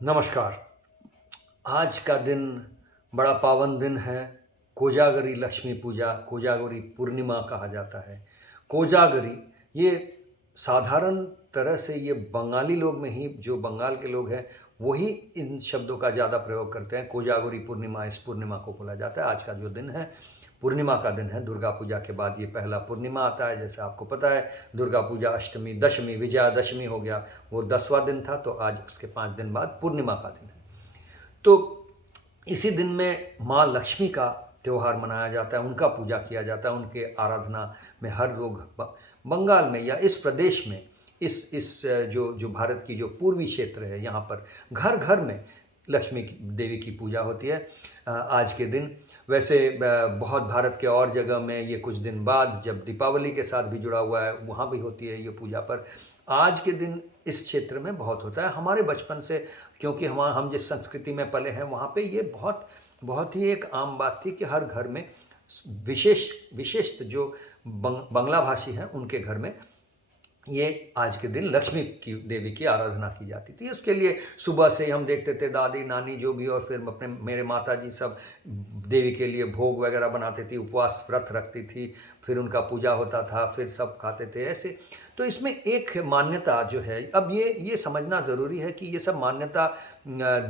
नमस्कार। आज का दिन बड़ा पावन दिन है। कोजागरी लक्ष्मी पूजा, कोजागरी पूर्णिमा कहा जाता है। कोजागरी ये साधारण तरह से ये बंगाली लोग में ही, जो बंगाल के लोग हैं वही इन शब्दों का ज़्यादा प्रयोग करते हैं। कोजागरी पूर्णिमा, इस पूर्णिमा को बोला जाता है। आज का जो दिन है पूर्णिमा का दिन है। दुर्गा पूजा के बाद ये पहला पूर्णिमा आता है। जैसे आपको पता है, दुर्गा पूजा अष्टमी, दशमी, विजयादशमी हो गया, वो 10वां दिन था, तो आज उसके 5 दिन बाद पूर्णिमा का दिन है। तो इसी दिन में माँ लक्ष्मी का त्यौहार मनाया जाता है, उनका पूजा किया जाता है, उनके आराधना में हर लोग बंगाल में या इस प्रदेश में, इस जो भारत की जो पूर्वी क्षेत्र है, यहाँ पर घर घर में लक्ष्मी देवी की पूजा होती है आज के दिन। वैसे बहुत भारत के और जगह में ये कुछ दिन बाद, जब दीपावली के साथ भी जुड़ा हुआ है, वहाँ भी होती है ये पूजा। पर आज के दिन इस क्षेत्र में बहुत होता है। हमारे बचपन से, क्योंकि हम जिस संस्कृति में पले हैं वहाँ पे ये बहुत बहुत ही एक आम बात थी कि हर घर में विशेष जो बंगला भाषी हैं उनके घर में ये आज के दिन लक्ष्मी की देवी की आराधना की जाती थी। उसके लिए सुबह से हम देखते थे दादी नानी जो भी, और फिर मेरे माता जी सब देवी के लिए भोग वगैरह बनाते थी, उपवास व्रत रखती थी, फिर उनका पूजा होता था, फिर सब खाते थे ऐसे। तो इसमें एक मान्यता जो है, अब ये समझना ज़रूरी है कि ये सब मान्यता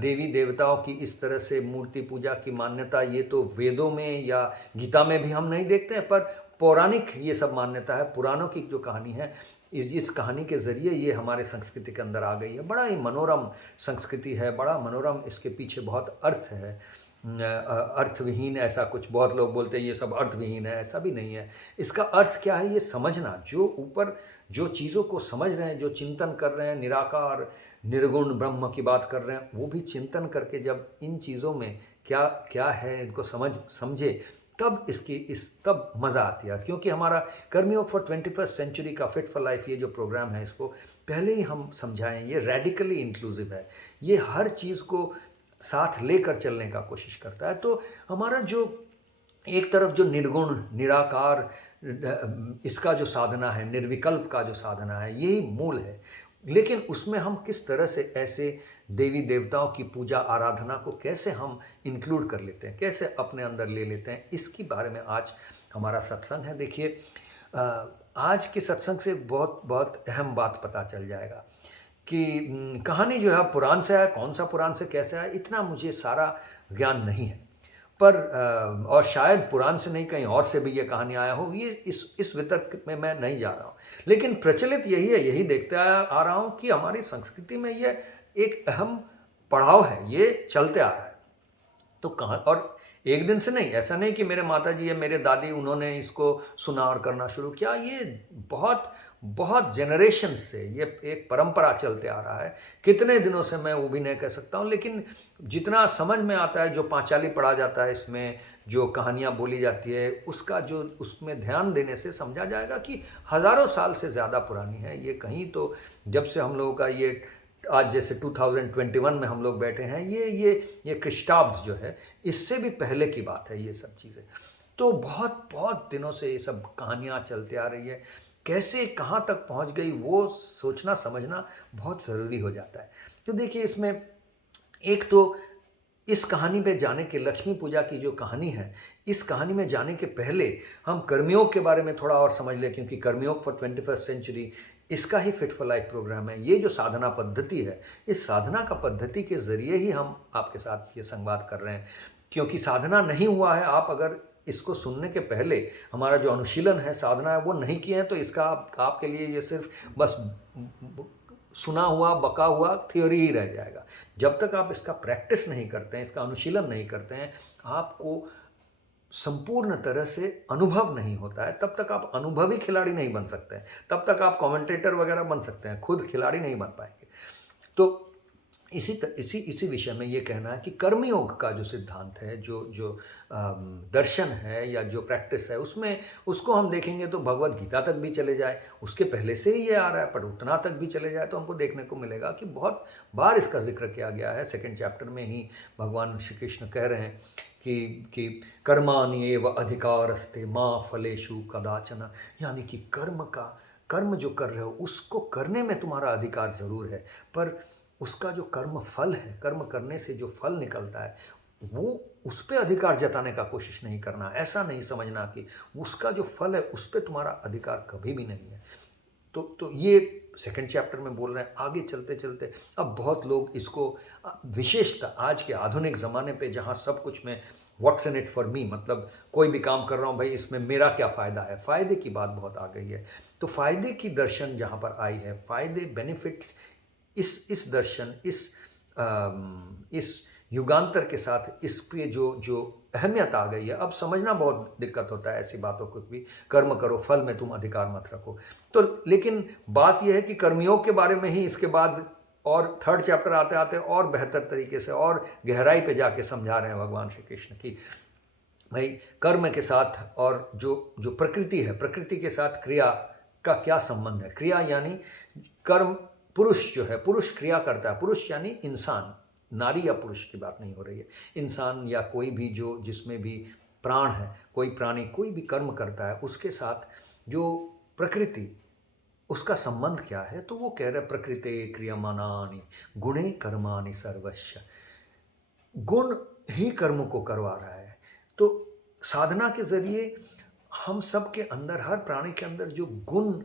देवी देवताओं की इस तरह से मूर्ति पूजा की मान्यता, ये तो वेदों में या गीता में भी हम नहीं देखते हैं, पर पौराणिक ये सब मान्यता है। पुराणों की जो कहानी है, इस कहानी के ज़रिए ये हमारे संस्कृति के अंदर आ गई है। बड़ा ही मनोरम संस्कृति है, बड़ा मनोरम, इसके पीछे बहुत अर्थ है। अर्थविहीन ऐसा कुछ बहुत लोग बोलते हैं ये सब अर्थविहीन है, ऐसा भी नहीं है। इसका अर्थ क्या है ये समझना, जो ऊपर जो चीज़ों को समझ रहे हैं, जो चिंतन कर रहे हैं, निराकार निर्गुण ब्रह्म की बात कर रहे हैं, वो भी चिंतन करके जब इन चीज़ों में क्या क्या है इनको समझे, तब मज़ा आती है। क्योंकि हमारा कर्मयोग फॉर 21st सेंचुरी का फिट फॉर लाइफ ये जो प्रोग्राम है, इसको पहले ही हम समझाएं, ये रेडिकली इंक्लूसिव है। ये हर चीज़ को साथ लेकर चलने का कोशिश करता है। तो हमारा जो एक तरफ जो निर्गुण निराकार इसका जो साधना है, निर्विकल्प का जो साधना है, यही मूल है। लेकिन उसमें हम किस तरह से ऐसे देवी देवताओं की पूजा आराधना को कैसे हम इंक्लूड कर लेते हैं, कैसे अपने अंदर ले लेते हैं, इसके बारे में आज हमारा सत्संग है। देखिए, आज के सत्संग से बहुत बहुत अहम बात पता चल जाएगा कि कहानी जो है पुराण से है, कौन सा पुराण से कैसे है, इतना मुझे सारा ज्ञान नहीं है। पर और शायद पुराण से नहीं, कहीं और से भी ये कहानी आया हो, ये इस वितर्क में मैं नहीं जा रहा हूँ। लेकिन प्रचलित यही है, यही देखते आ रहा हूँ कि हमारी संस्कृति में ये एक अहम पड़ाव है, ये चलते आ रहा है। तो कहाँ, और एक दिन से नहीं, ऐसा नहीं कि मेरे माताजी या मेरे दादी उन्होंने इसको सुना और करना शुरू किया। ये बहुत बहुत जनरेशन से ये एक परंपरा चलते आ रहा है। कितने दिनों से मैं वो भी नहीं कह सकता हूँ, लेकिन जितना समझ में आता है, जो पांचाली पढ़ा जाता है, इसमें जो कहानियाँ बोली जाती है, उसका जो उसमें ध्यान देने से समझा जाएगा कि हज़ारों साल से ज़्यादा पुरानी है ये। कहीं तो जब से हम लोगों का ये आज जैसे 2021 में हम लोग बैठे हैं, ये ख्रिस्टाब्द जो है, इससे भी पहले की बात है ये सब चीज़ें। तो बहुत बहुत दिनों से ये सब कहानियाँ चलते आ रही है। कैसे कहाँ तक पहुँच गई वो सोचना समझना बहुत ज़रूरी हो जाता है। तो देखिए, इसमें एक तो इस कहानी पे जाने के, लक्ष्मी पूजा की जो कहानी है, इस कहानी में जाने के पहले हम कर्मयोग के बारे में थोड़ा और समझ लें, क्योंकि कर्मयोग फॉर 21st सेंचुरी इसका ही फिट फॉर लाइफ प्रोग्राम है। ये जो साधना पद्धति है, इस साधना का पद्धति के ज़रिए ही हम आपके साथ ये संवाद कर रहे हैं। क्योंकि साधना नहीं हुआ है, आप अगर इसको सुनने के पहले हमारा जो अनुशीलन है, साधना है, वो नहीं किए हैं, तो इसका आपके लिए ये सिर्फ बस सुना हुआ बका हुआ थ्योरी ही रह जाएगा। जब तक आप इसका प्रैक्टिस नहीं करते हैं, इसका अनुशीलन नहीं करते हैं, आपको संपूर्ण तरह से अनुभव नहीं होता है, तब तक आप अनुभवी खिलाड़ी नहीं बन सकते हैं। तब तक आप कमेंटेटर वगैरह बन सकते हैं, खुद खिलाड़ी नहीं बन पाएंगे। तो इसी विषय में ये कहना है कि कर्मयोग का जो सिद्धांत है, जो दर्शन है या जो प्रैक्टिस है, उसमें उसको हम देखेंगे तो भगवत गीता तक भी चले जाए, उसके पहले से ही ये आ रहा है, पर उतना तक भी चले जाए तो हमको देखने को मिलेगा कि बहुत बार इसका जिक्र किया गया है। 2nd चैप्टर में ही भगवान श्री कृष्ण कह रहे हैं कि कर्माणि एव अधिकारस्ते माँ फलेषु कदाचन, यानी कि कर्म जो कर रहे हो उसको करने में तुम्हारा अधिकार ज़रूर है, पर उसका जो कर्म फल है, कर्म करने से जो फल निकलता है, वो उस पे अधिकार जताने का कोशिश नहीं करना। ऐसा नहीं समझना कि उसका जो फल है उस पे तुम्हारा अधिकार कभी भी नहीं है। तो ये सेकंड चैप्टर में बोल रहे हैं। आगे चलते चलते अब बहुत लोग इसको विशेषता आज के आधुनिक ज़माने पे जहाँ सब कुछ में what's in it for me, मतलब कोई भी काम कर रहा हूँ भाई इसमें मेरा क्या फ़ायदा है, फ़ायदे की बात बहुत आ गई है। तो फ़ायदे की दर्शन जहाँ पर आई है, फ़ायदे बेनिफिट्स, इस दर्शन, इस युगांतर के साथ इसकी जो जो अहमियत आ गई है, अब समझना बहुत दिक्कत होता है ऐसी बातों को भी। कर्म करो, फल में तुम अधिकार मत रखो। तो लेकिन बात यह है कि कर्मियों के बारे में ही इसके बाद और थर्ड चैप्टर आते आते और बेहतर तरीके से और गहराई पे जाके समझा रहे हैं भगवान श्री कृष्ण की भाई कर्म के साथ और जो जो प्रकृति है, प्रकृति के साथ क्रिया का क्या संबंध है। क्रिया यानी कर्म, पुरुष जो है, पुरुष क्रिया करता है। पुरुष यानी इंसान, नारी या पुरुष की बात नहीं हो रही है। इंसान या कोई भी जो जिसमें भी प्राण है, कोई प्राणी कोई भी कर्म करता है, उसके साथ जो प्रकृति, उसका संबंध क्या है। तो वो कह रहे प्रकृते क्रियमाणानि गुणे कर्माणि सर्वस्य। गुण ही कर्म को करवा रहा है। तो साधना के जरिए हम सब के अंदर, हर प्राणी के अंदर जो गुण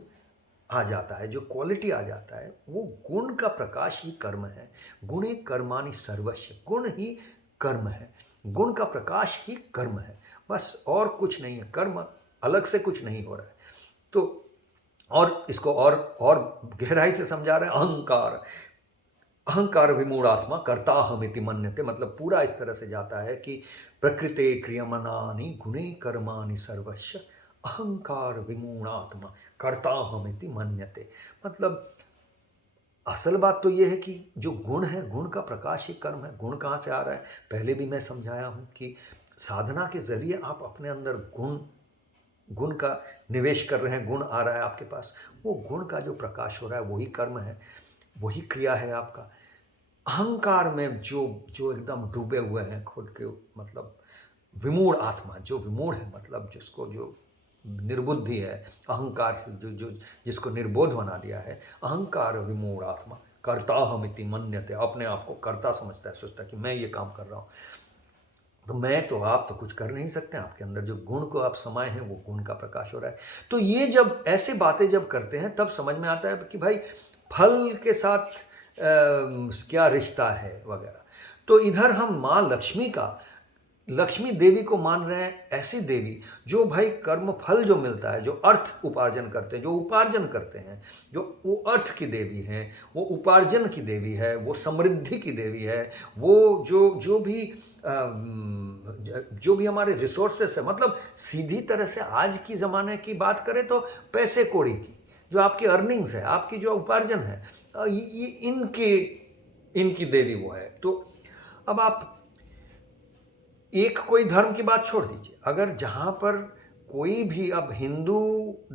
आ जाता है, जो क्वालिटी आ जाता है, वो गुण का प्रकाश ही कर्म है। गुणे कर्माणि सर्वस्य, गुण ही कर्म है, गुण का प्रकाश ही कर्म है, बस और कुछ नहीं है। कर्म अलग से कुछ नहीं हो रहा है। तो और इसको और गहराई से समझा रहे हैं। अहंकार, अहंकार विमूढ़ात्मा कर्ता हमिति मन्यते, मतलब पूरा इस तरह से जाता है कि प्रकृते क्रियमाणानि गुणे कर्माणि सर्वस्य अहंकार विमूढ़ात्मा कर्ता हमिति मन्यते। मतलब असल बात तो ये है कि जो गुण है, गुण का प्रकाश ही कर्म है। गुण कहाँ से आ रहा है, पहले भी मैं समझाया हूँ कि साधना के जरिए आप अपने अंदर गुण का निवेश कर रहे हैं, गुण आ रहा है आपके पास। वो गुण का जो प्रकाश हो रहा है वही कर्म है, वही क्रिया है आपका। अहंकार में जो जो एकदम डूबे हुए हैं खुद के, मतलब विमूढ़ आत्मा, जो विमूढ़ है, मतलब जिसको जो निर्बुद्धि है, अहंकार से जो जो जिसको निर्बोध बना दिया है, अहंकार विमूढ़ आत्मा कर्ता हमिति मन्यते, अपने आप को कर्ता समझता है, सोचता है कि मैं ये काम कर रहा हूँ। तो मैं तो आप तो कुछ कर नहीं सकते। आपके अंदर जो गुण को आप समाये हैं वो गुण का प्रकाश हो रहा है। तो ये जब ऐसे बातें जब करते हैं तब समझ में आता है कि भाई फल के साथ क्या रिश्ता है वगैरह। तो इधर हम माँ लक्ष्मी का, लक्ष्मी देवी को मान रहे हैं, ऐसी देवी जो भाई कर्म फल जो मिलता है, जो अर्थ उपार्जन करते हैं, जो उपार्जन करते हैं, जो वो अर्थ की देवी हैं, वो उपार्जन की देवी है, वो समृद्धि की देवी है, वो जो भी हमारे रिसोर्सेस है, मतलब सीधी तरह से आज की ज़माने की बात करें तो पैसे कौड़ी की जो आपकी अर्निंग्स है, आपकी जो उपार्जन है, ये इनकी देवी वो है। तो अब आप एक कोई धर्म की बात छोड़ दीजिए, अगर जहाँ पर कोई भी, अब हिंदू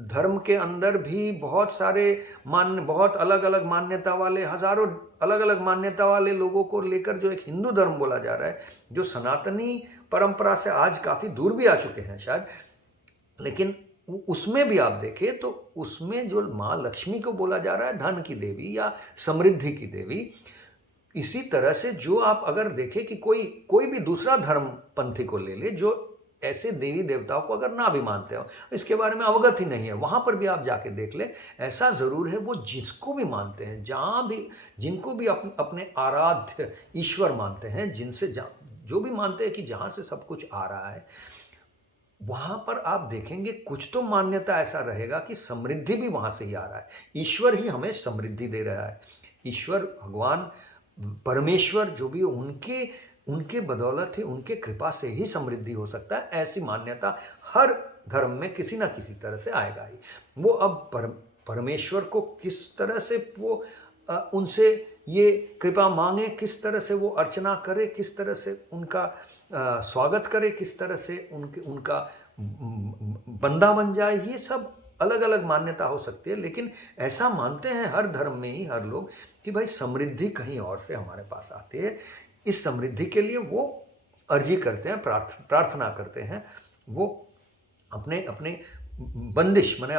धर्म के अंदर भी बहुत सारे बहुत अलग अलग मान्यता वाले, हजारों अलग अलग मान्यता वाले लोगों को लेकर जो एक हिंदू धर्म बोला जा रहा है, जो सनातनी परंपरा से आज काफ़ी दूर भी आ चुके हैं शायद, लेकिन उसमें भी आप देखें तो उसमें जो माँ लक्ष्मी को बोला जा रहा है धन की देवी या समृद्धि की देवी, इसी तरह से जो आप अगर देखें कि कोई भी दूसरा धर्म पंथी को ले ले जो ऐसे देवी देवताओं को अगर ना भी मानते हो, इसके बारे में अवगत ही नहीं है, वहाँ पर भी आप जाके देख ले, ऐसा ज़रूर है वो जिसको भी मानते हैं, जहाँ भी जिनको भी अपने आराध्य ईश्वर मानते हैं, जिनसे जो भी मानते हैं कि जहाँ से सब कुछ आ रहा है, वहाँ पर आप देखेंगे कुछ तो मान्यता ऐसा रहेगा कि समृद्धि भी वहाँ से ही आ रहा है। ईश्वर ही हमें समृद्धि दे रहा है। ईश्वर, भगवान, परमेश्वर जो भी उनके बदौलत ही, उनके कृपा से ही समृद्धि हो सकता है। ऐसी मान्यता हर धर्म में किसी ना किसी तरह से आएगा ही। वो अब परमेश्वर को किस तरह से वो उनसे ये कृपा मांगे, किस तरह से वो अर्चना करे, किस तरह से उनका स्वागत करे, किस तरह से उनका बंदा बन जाए, ये सब अलग अलग मान्यता हो सकती है। लेकिन ऐसा मानते हैं हर धर्म में ही हर लोग कि भाई समृद्धि कहीं और से हमारे पास आती है। इस समृद्धि के लिए वो अर्जी करते हैं, प्रार्थना करते हैं, वो अपने अपने बंदिश माने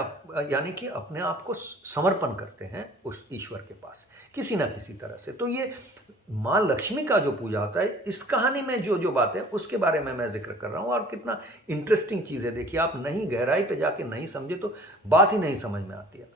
यानी कि अपने आप को समर्पण करते हैं उस ईश्वर के पास किसी ना किसी तरह से। तो ये माँ लक्ष्मी का जो पूजा होता है, इस कहानी में जो जो बातें उसके बारे में मैं जिक्र कर रहा हूँ। और कितना इंटरेस्टिंग चीज़ है, देखिए आप नहीं गहराई पे जाके नहीं समझे तो बात ही नहीं समझ में आती है।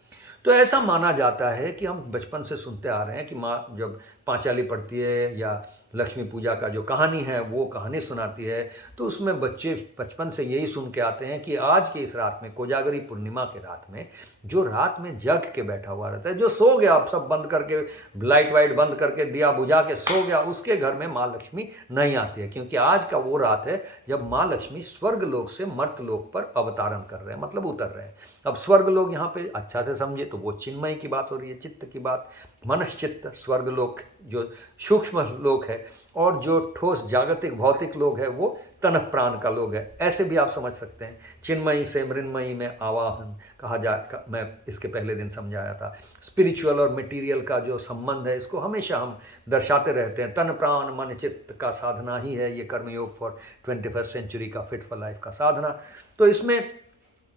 तो ऐसा माना जाता है कि हम बचपन से सुनते आ रहे हैं कि माँ जब पांचाली पढ़ती है या लक्ष्मी पूजा का जो कहानी है वो कहानी सुनाती है, तो उसमें बच्चे बचपन से यही सुन के आते हैं कि आज की इस रात में, कोजागरी पूर्णिमा के रात में, जो रात में जग के बैठा हुआ रहता है, जो सो गया, आप सब बंद करके लाइट वाइट बंद करके दिया बुझा के सो गया, उसके घर में माँ लक्ष्मी नहीं आती है। क्योंकि आज का वो रात है जब माँ लक्ष्मी स्वर्ग लोक से मर्त लोक पर अवतारण कर रहे हैं, मतलब उतर रहे हैं। अब स्वर्ग लोक यहाँ पे अच्छा से समझे तो वो चिन्मय की बात हो रही है, चित्त की बात, मनश्चित्त स्वर्ग लोक जो सूक्ष्म लोक है, और जो ठोस जागतिक भौतिक लोक है वो तन प्राण का लोक है। ऐसे भी आप समझ सकते हैं। चिन्मयी से मृन्मयी में आवाहन कहा मैं इसके पहले दिन समझाया था। स्पिरिचुअल और मटेरियल का जो संबंध है, इसको हमेशा हम दर्शाते रहते हैं। तन प्राण मन चित्त का साधना ही है ये कर्मयोग फॉर 21st सेंचुरी का फिट फॉर लाइफ का साधना। तो इसमें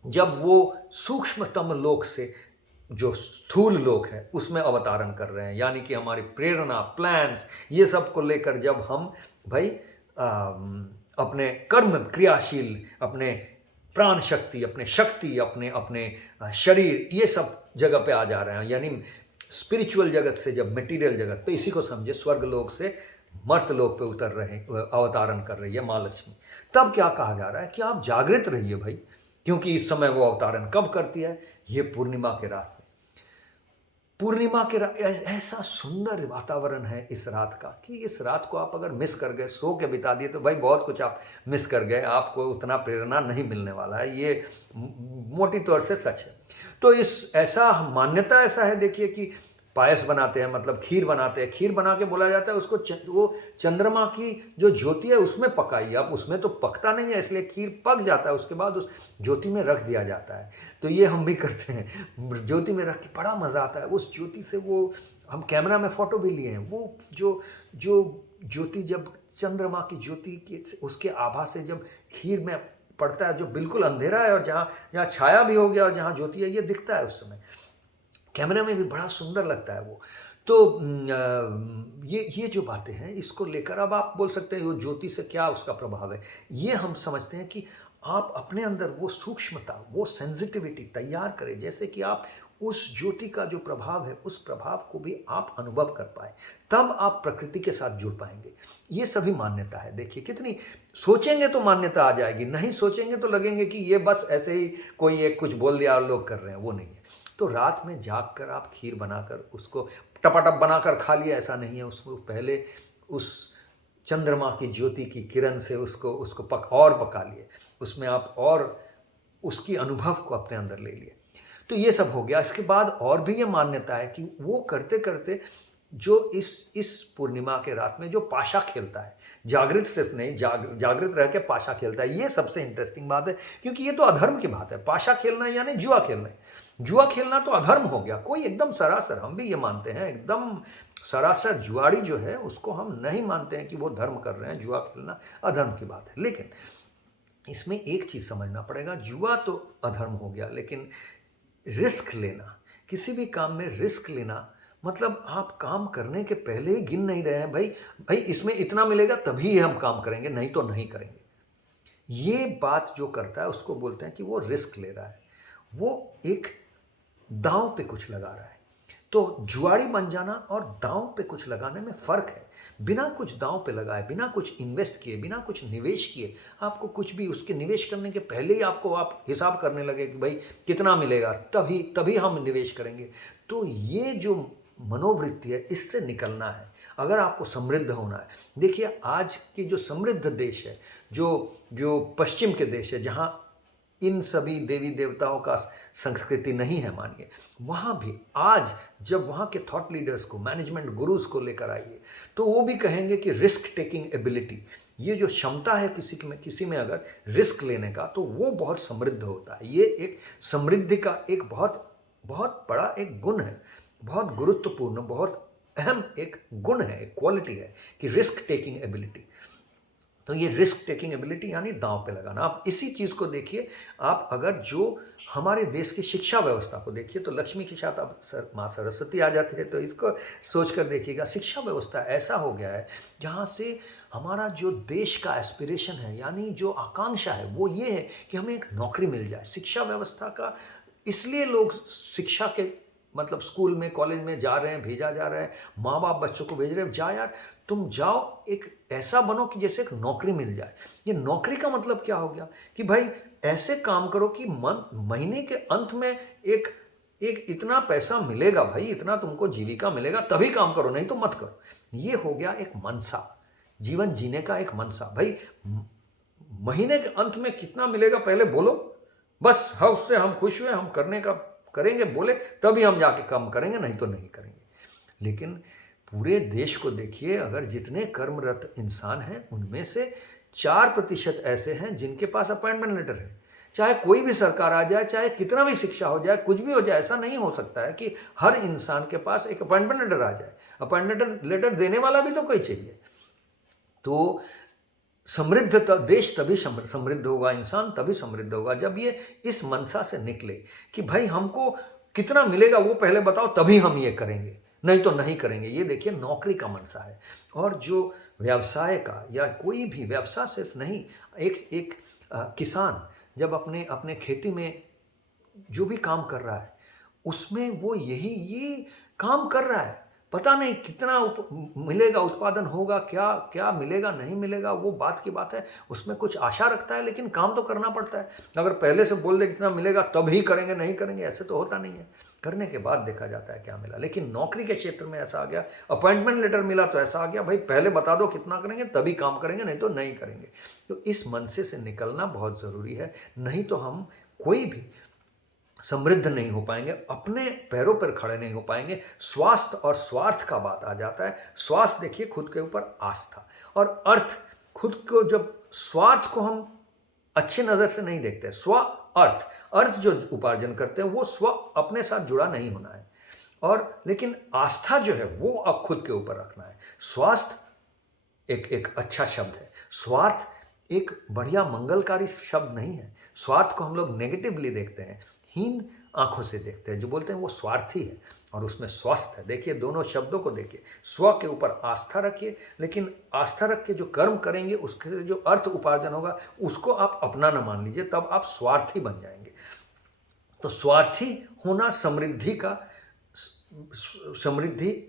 जब वो सूक्ष्मतम लोक से जो स्थूल लोक है उसमें अवतारण कर रहे हैं, यानी कि हमारी प्रेरणा, प्लान्स, ये सब को लेकर जब हम भाई अपने कर्म क्रियाशील, अपने प्राण शक्ति, अपने शक्ति, अपने अपने शरीर, ये सब जगह पे आ जा रहे हैं, यानी स्पिरिचुअल जगत से जब मटेरियल जगत पे, इसी को समझे स्वर्ग लोक से मर्त लोक पे उतर रहे, अवतारण कर रही है माँ लक्ष्मी। तब क्या कहा जा रहा है कि आप जागृत रहिए भाई, क्योंकि इस समय वो अवतारण कब करती है? ये पूर्णिमा के रात में। पूर्णिमा के ऐसा सुंदर वातावरण है इस रात का कि इस रात को आप अगर मिस कर गए, सो के बिता दिए, तो भाई बहुत कुछ आप मिस कर गए, आपको उतना प्रेरणा नहीं मिलने वाला है। ये मोटी तौर से सच है। तो इस ऐसा मान्यता ऐसा है, देखिए कि पायस बनाते हैं, मतलब खीर बनाते हैं, खीर बना के बोला जाता है उसको वो चंद्रमा की जो ज्योति है उसमें पकाइए। अब उसमें तो पकता नहीं है, इसलिए खीर पक जाता है, उसके बाद उस ज्योति में रख दिया जाता है। तो ये हम भी करते हैं, ज्योति में रख के बड़ा मज़ा आता है उस ज्योति से। वो हम कैमरा में फ़ोटो भी लिए हैं। वो जो जो ज्योति जब चंद्रमा की ज्योति की उसके आभा से जब खीर में पड़ता है, जो बिल्कुल अंधेरा है और जहाँ जहाँ छाया भी हो गया और जहाँ ज्योति है, ये दिखता है उस समय कैमरा में भी बड़ा सुंदर लगता है वो। तो ये जो बातें हैं इसको लेकर अब आप बोल सकते हैं वो ज्योति से क्या उसका प्रभाव है। ये हम समझते हैं कि आप अपने अंदर वो सूक्ष्मता, वो सेंसिटिविटी तैयार करें, जैसे कि आप उस ज्योति का जो प्रभाव है उस प्रभाव को भी आप अनुभव कर पाए, तब आप प्रकृति के साथ जुड़ पाएंगे। ये सभी मान्यता है। देखिए कितनी सोचेंगे तो मान्यता आ जाएगी, नहीं सोचेंगे तो लगेंगे कि ये बस ऐसे ही कोई एक कुछ बोल दिया और लोग कर रहे हैं, वो नहीं है। तो रात में जाग कर आप खीर बनाकर उसको टपाटप बनाकर खा लिया, ऐसा नहीं है। उसको पहले उस चंद्रमा की ज्योति की किरण से उसको पका लिए, उसमें आप और उसकी अनुभव को अपने अंदर ले लिए। तो ये सब हो गया। इसके बाद और भी ये मान्यता है कि वो करते करते जो इस पूर्णिमा के रात में जो पाशा खेलता है, जागृत सिर्फ नहीं, जागृत रह के पाशा खेलता है, ये सबसे इंटरेस्टिंग बात है, क्योंकि ये तो अधर्म की बात है। पाशा खेलना यानी जुआ खेलना है। जुआ खेलना तो अधर्म हो गया। कोई एकदम सरासर, हम भी ये मानते हैं, एकदम सरासर जुआड़ी जो है उसको हम नहीं मानते हैं कि वो धर्म कर रहे हैं। जुआ खेलना अधर्म की बात है। लेकिन इसमें एक चीज़ समझना पड़ेगा, जुआ तो अधर्म हो गया, लेकिन रिस्क लेना, किसी भी काम में रिस्क लेना, मतलब आप काम करने के पहले ही गिन नहीं रहे हैं भाई इसमें इतना मिलेगा तभी हम काम करेंगे, नहीं तो नहीं करेंगे। ये बात जो करता है उसको बोलते हैं कि वो रिस्क ले रहा है, वो एक दांव पे कुछ लगा रहा है। तो जुआड़ी बन जाना और दांव पे कुछ लगाने में फ़र्क है। बिना कुछ दांव पे लगाए, बिना कुछ इन्वेस्ट किए, बिना कुछ निवेश किए, आपको कुछ भी उसके निवेश करने के पहले ही आप हिसाब करने लगे कि भाई कितना मिलेगा, तभी हम निवेश करेंगे। तो ये जो मनोवृत्ति है, इससे निकलना है अगर आपको समृद्ध होना है। देखिए आज के जो समृद्ध देश है, जो पश्चिम के देश है, जहाँ इन सभी देवी देवताओं का संस्कृति नहीं है मानिए, वहाँ भी आज जब वहाँ के थॉट लीडर्स को, मैनेजमेंट गुरुज को लेकर आइए, तो वो भी कहेंगे कि रिस्क टेकिंग एबिलिटी, ये जो क्षमता है किसी में अगर रिस्क लेने का, तो वो बहुत समृद्ध होता है। ये एक समृद्धि का एक बहुत बहुत बड़ा एक गुण है, बहुत गुरुत्वपूर्ण, बहुत अहम एक गुण है, एक क्वालिटी है कि रिस्क टेकिंग एबिलिटी। तो ये रिस्क टेकिंग एबिलिटी यानी दांव पे लगाना। आप इसी चीज़ को देखिए, आप अगर जो हमारे देश की शिक्षा व्यवस्था को देखिए तो लक्ष्मी के साथ अब माँ सरस्वती आ जाती है। तो इसको सोच कर देखिएगा, शिक्षा व्यवस्था ऐसा हो गया है जहाँ से हमारा जो देश का एस्पिरेशन है यानी जो आकांक्षा है वो ये है कि हमें एक नौकरी मिल जाए। शिक्षा व्यवस्था का इसलिए लोग शिक्षा के मतलब स्कूल में कॉलेज में जा रहे हैं, भेजा जा रहा है, माँ बाप बच्चों को भेज रहे हैं, जा यार तुम जाओ, एक ऐसा बनो कि जैसे एक नौकरी मिल जाए। ये नौकरी का मतलब क्या हो गया कि भाई ऐसे काम करो कि महीने के अंत में एक एक इतना पैसा मिलेगा, भाई इतना तुमको जीविका मिलेगा, तभी काम करो, नहीं तो मत करो। ये हो गया एक मनसा, जीवन जीने का एक मनसा। भाई महीने के अंत में कितना मिलेगा पहले बोलो, बस हाँ उससे हम खुश हुए, हम करने का करेंगे बोले तभी हम जाके काम करेंगे, नहीं तो नहीं करेंगे। लेकिन पूरे देश को देखिए, अगर जितने कर्मरत इंसान हैं उनमें से 4% ऐसे हैं जिनके पास अपॉइंटमेंट लेटर है। चाहे कोई भी सरकार आ जाए, चाहे कितना भी शिक्षा हो जाए, कुछ भी हो जाए, ऐसा नहीं हो सकता है कि हर इंसान के पास एक अपॉइंटमेंट लेटर आ जाए। अपॉइंटमेंट लेटर देने वाला भी तो कोई चाहिए। तो समृद्ध देश तभी समृद्ध होगा, इंसान तभी समृद्ध होगा जब ये इस मनसा से निकले कि भाई हमको कितना मिलेगा वो पहले बताओ, तभी हम ये करेंगे, नहीं तो नहीं करेंगे। ये देखिए नौकरी का मनसा है। और जो व्यवसाय का या कोई भी व्यवसाय सिर्फ नहीं, एक एक किसान जब अपने अपने खेती में जो भी काम कर रहा है उसमें वो ये काम कर रहा है, पता नहीं कितना मिलेगा, उत्पादन होगा, क्या क्या मिलेगा नहीं मिलेगा वो बात की बात है, उसमें कुछ आशा रखता है लेकिन काम तो करना पड़ता है। अगर पहले से बोल दे कितना मिलेगा तभी करेंगे, नहीं करेंगे ऐसे तो होता नहीं है, करने के बाद देखा जाता है क्या मिला। लेकिन नौकरी के क्षेत्र में ऐसा आ गया, अपॉइंटमेंट लेटर मिला तो ऐसा आ गया भाई पहले बता दो कितना करेंगे तभी काम करेंगे, नहीं तो नहीं करेंगे। तो इस मनसे से निकलना बहुत ज़रूरी है, नहीं तो हम कोई भी समृद्ध नहीं हो पाएंगे, अपने पैरों पर खड़े नहीं हो पाएंगे। स्वास्थ्य और स्वार्थ का बात आ जाता है। स्वास्थ्य देखिए खुद के ऊपर आस्था, और अर्थ खुद को, जब स्वार्थ को हम अच्छे नज़र से नहीं देखते, स्व अर्थ, अर्थ जो उपार्जन करते हैं वो स्व अपने साथ जुड़ा नहीं होना है, और लेकिन आस्था जो है वो अब खुद के ऊपर रखना है। स्वास्थ्य एक एक अच्छा शब्द है, स्वार्थ एक बढ़िया मंगलकारी शब्द नहीं है। स्वार्थ को हम लोग नेगेटिवली देखते हैं, हीन आंखों से देखते हैं, जो बोलते हैं वो स्वार्थी है, और उसमें स्वस्थ है। देखिए दोनों शब्दों को देखिए, स्व के ऊपर आस्था रखिए, लेकिन आस्था रख के जो कर्म करेंगे उसके जो अर्थ उपार्जन होगा उसको आप अपना न मान लीजिए, तब आप स्वार्थी बन जाएंगे। तो स्वार्थी होना समृद्धि का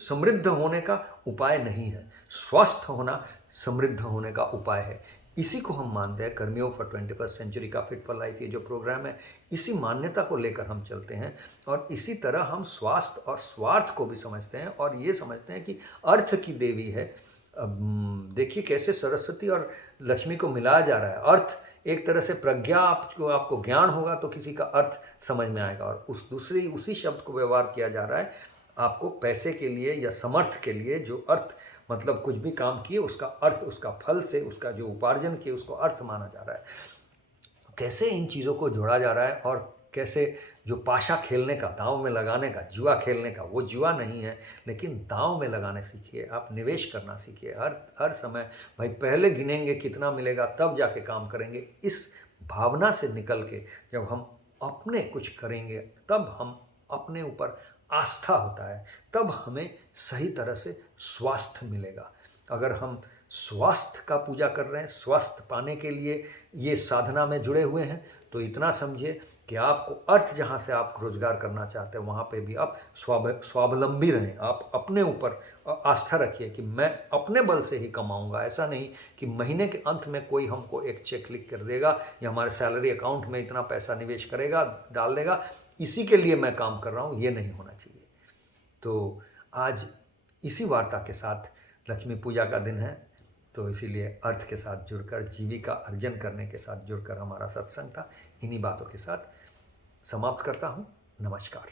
समृद्ध होने का उपाय नहीं है, स्वस्थ होना समृद्ध होने का उपाय है। इसी को हम मानते हैं कर्मियों फॉर 21st सेंचुरी का फिट फॉर लाइफ, ये जो प्रोग्राम है इसी मान्यता को लेकर हम चलते हैं, और इसी तरह हम स्वास्थ्य और स्वार्थ को भी समझते हैं, और ये समझते हैं कि अर्थ की देवी है। देखिए कैसे सरस्वती और लक्ष्मी को मिलाया जा रहा है। अर्थ एक तरह से प्रज्ञा, आपको ज्ञान होगा तो किसी का अर्थ समझ में आएगा, और उसी शब्द को व्यवहार किया जा रहा है आपको पैसे के लिए या समर्थ के लिए, जो अर्थ मतलब कुछ भी काम किए उसका अर्थ, उसका फल से उसका जो उपार्जन किए उसको अर्थ माना जा रहा है। कैसे इन चीज़ों को जोड़ा जा रहा है, और कैसे जो पाशा खेलने का, दांव में लगाने का, जुआ खेलने का, वो जुआ नहीं है, लेकिन दांव में लगाने सीखिए, आप निवेश करना सीखिए। हर समय भाई पहले गिनेंगे कितना मिलेगा तब जाके काम करेंगे, इस भावना से निकल के जब हम अपने कुछ करेंगे तब हम अपने ऊपर आस्था होता है, तब हमें सही तरह से स्वास्थ्य मिलेगा। अगर हम स्वास्थ्य का पूजा कर रहे हैं, स्वास्थ्य पाने के लिए ये साधना में जुड़े हुए हैं, तो इतना समझिए कि आपको अर्थ जहाँ से आप रोजगार करना चाहते हैं वहाँ पे भी आप स्वावलंबी रहें। आप अपने ऊपर आस्था रखिए कि मैं अपने बल से ही कमाऊंगा। ऐसा नहीं कि महीने के अंत में कोई हमको एक चेक लिख कर देगा या हमारे सैलरी अकाउंट में इतना पैसा निवेश करेगा, डाल देगा, इसी के लिए मैं काम कर रहा हूँ, ये नहीं होना चाहिए। तो आज इसी वार्ता के साथ लक्ष्मी पूजा का दिन है, तो इसीलिए अर्थ के साथ जुड़कर, जीविका अर्जन करने के साथ जुड़कर हमारा सत्संग था। इन्हीं बातों के साथ समाप्त करता हूँ। नमस्कार।